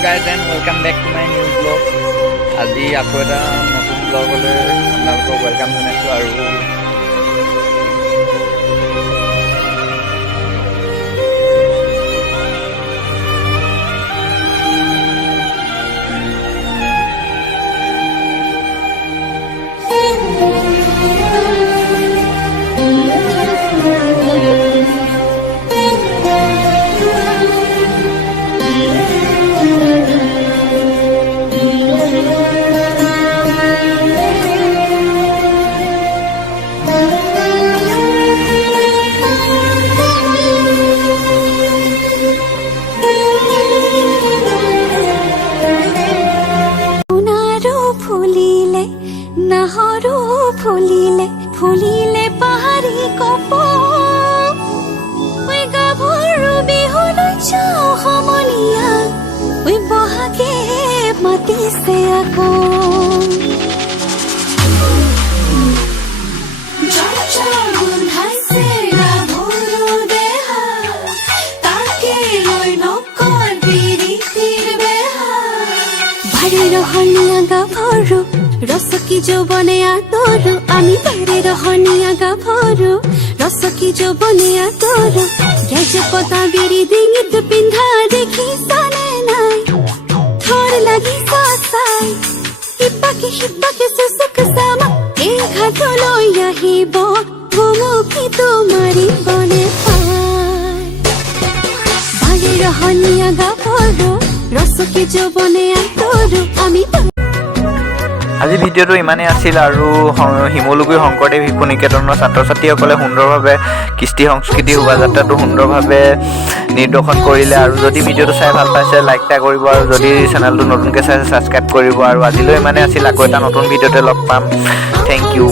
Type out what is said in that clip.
guys and welcome back to my new vlog. আজি আকৌ এটা নতুন ব্লগলৈ আপোনালোকক ওয়েলকাম জনাইছোঁ আৰু ফুলিলে পাহাৰী কপ ঐ গাভৰু বিহুলৈ যাওঁ সমনীয়া ঐ বহাগে মাতিছে আকৌ গোন্ধাইছে গাভৰু দেহা তাকে লৈ নকৰ বিৰিতিৰ বেহা ভাৰী ৰহনীয়া গাভৰু রসকি যৌবনে আতরু আমি বাইরে রহনিয়া গাভরু রসকি যৌবনে আতরু গেছে পতা বিড়ি ডিঙিত পিন্ধা দেখি সানে নাই থর লাগি সাসাই হিপাকে সুসুক সামা এই ঘাটলৈ আহিব ভুমুকি তোমারি বনে পাই ভাগে রহনিয়া গাভরু রসকি যৌবনে আতরু আমি আজি ভিডিঅ'টো ইমানেই আছিল আৰু শিমলুগুৰি শংকৰদেৱ শিশু নিকেতনৰ ছাত্ৰ ছাত্ৰীসকলে সুন্দৰভাৱে কৃষ্টি সংস্কৃতি শোভাযাত্ৰাটো সুন্দৰভাৱে নিৰ্দৰ্শন কৰিলে আৰু যদি ভিডিঅ'টো চাই ভাল পাইছে লাইক এটা কৰিব আৰু যদি চেনেলটো নতুনকৈ চাইছে ছাবস্ক্ৰাইব কৰিব আৰু আজিলৈ ইমানেই আছিল আকৌ এটা নতুন ভিডিঅ'তে লগ পাম থেংক ইউ